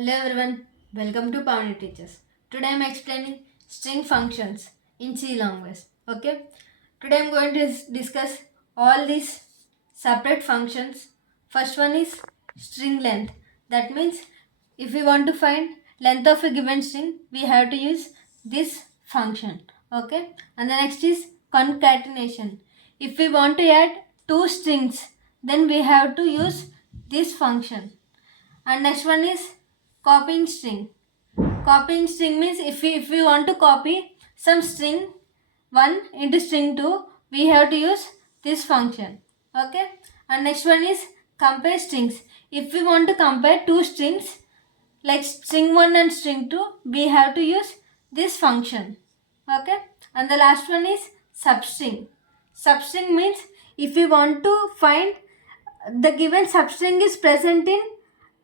Hello everyone, welcome to Pavani Teachers. Today I am explaining string functions in C language. Okay, today I am going to discuss all these separate functions. First one is string length. That means if we want to find length of a given string, we have to use this function. Okay, and the next is concatenation. If we want to add two strings, then we have to use this function. And next one is copying string. Copying string means if we want to copy some string 1 into string 2, we have to use this function. Okay, and next one is compare strings. If we want to compare two strings like string 1 and string 2, we have to use this function. Okay, and the last one is substring. Substring means if we want to find the given substring is present in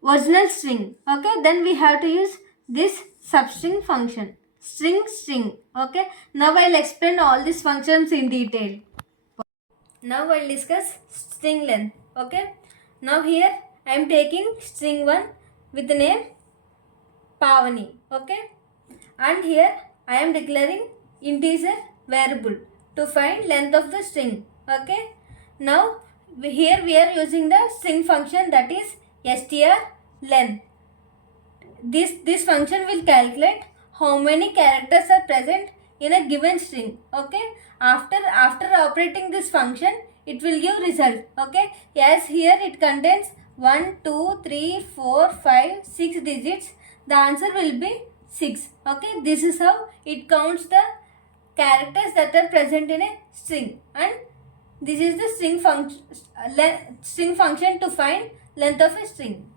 original string, okay, then we have to use this substring function. String. Okay, now I'll explain all these functions in detail. Now I'll discuss string length. Okay, now here I am taking string 1 with the name Pavani. Okay, and here I am declaring integer variable to find length of the string. Okay, now here we are using the string function, that is str length. This function will calculate how many characters are present in a given string. Okay, after operating this function, it will give result. Okay, as here it contains 1 2 3 4 5 6 digits, the answer will be 6. Okay, this is how it counts the characters that are present in a string, and this is the string function to find length of a string.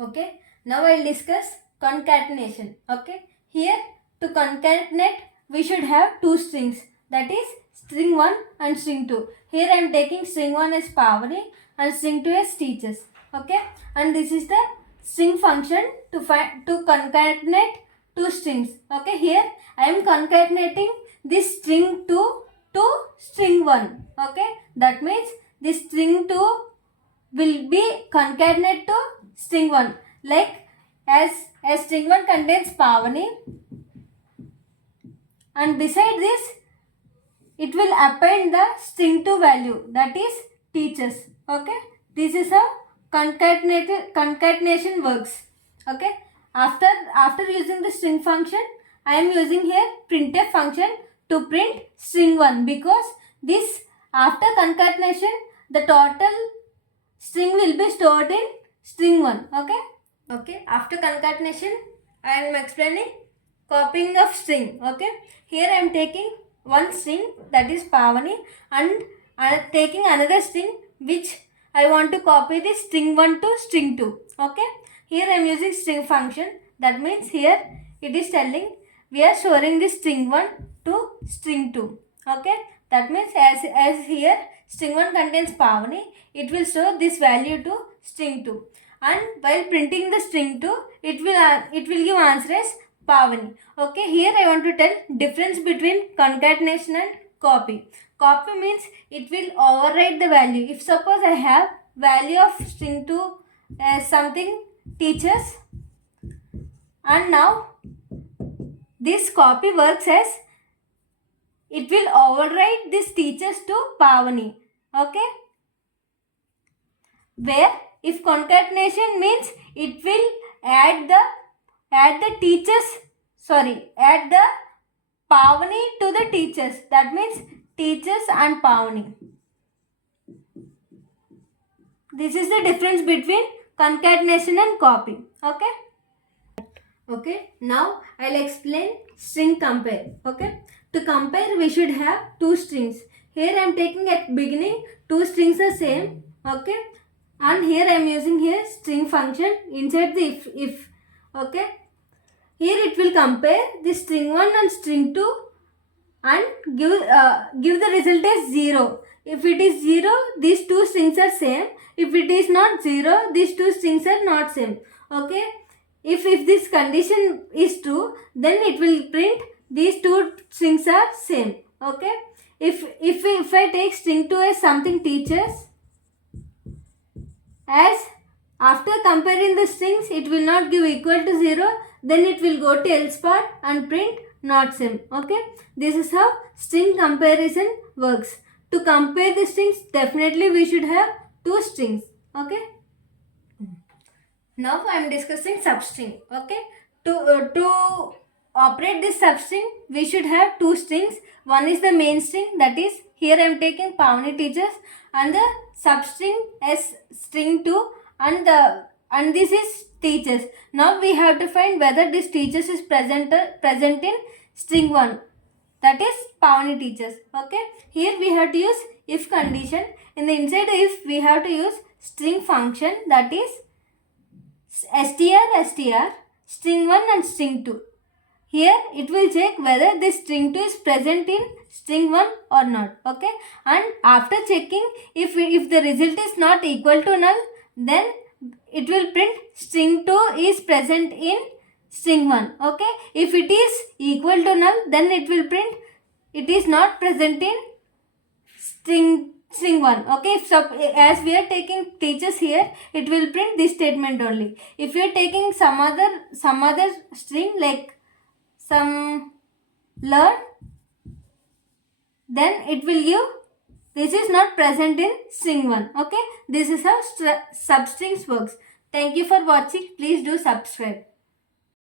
Okay, now I'll discuss concatenation. Okay, here to concatenate we should have two strings, that is string 1 and string 2. Here I am taking string 1 as Pavani and string 2 as teachers. Okay, and this is the string function to concatenate two strings. Okay, here I am concatenating this string 2 to string 1. Okay, that means this string 2 will be concatenated to string 1, like as string 1 contains Pavani, and beside this it will append the string 2 value, that is teachers. Okay, this is how concatenation works. Okay, after using the string function, I am using here printf function to print string 1, because this after concatenation the total string will be stored in string 1. Okay, after concatenation I am explaining copying of string. Okay, here I am taking one string, that is Pavani, and I am taking another string which I want to copy this string 1 to string 2. Okay, here I am using string function. That means here it is telling we are storing this string 1 to string 2. Okay, that means as here string 1 contains Pavani, it will store this value to string 2, and while printing the string 2, it will give answer as Pavani. Okay, here I want to tell difference between concatenation and copy. Copy means it will override the value. If suppose I have value of string 2 as something teachers, and now this copy works as it will override this teachers to Pavani. Okay, where if concatenation means it will add the teachers, add the Pavani to the teachers. That means teachers and Pavani. This is the difference between concatenation and copy. Okay, now I'll explain string compare. Okay, to compare we should have two strings. Here I am taking at beginning two strings are same. Okay, and here I am using here string function inside the if. Okay, here it will compare the string 1 and string 2 and give the result as 0. If it is 0, these two strings are same. If it is not 0, these two strings are not same. Okay, if this condition is true, then it will print these two strings are same. Okay, if I take string 2 as something teachers, as After comparing the strings, it will not give equal to 0. Then it will go to else part and print not same. Okay. This is how string comparison works. To compare the strings, definitely we should have two strings. Okay. Now I am discussing substring. Okay. To operate this substring, we should have two strings. One is the main string, that is here I am taking Pavani teachers, and the substring as string 2, and this is teachers. Now we have to find whether this teachers is present in string 1, that is Pavani teachers. Okay. Here we have to use if condition. In the inside if, we have to use string function, that is str string 1 and string 2. Here it will check whether this string 2 is present in string 1 or not. Okay. And after checking, if the result is not equal to null, then it will print string 2 is present in string 1. Okay. If it is equal to null, then it will print it is not present in string 1. Okay. If as we are taking teachers here, it will print this statement only. If you are taking some other string like some learn, then it will give this is not present in string 1. Okay. This is how substrings works. Thank you for watching. Please do subscribe.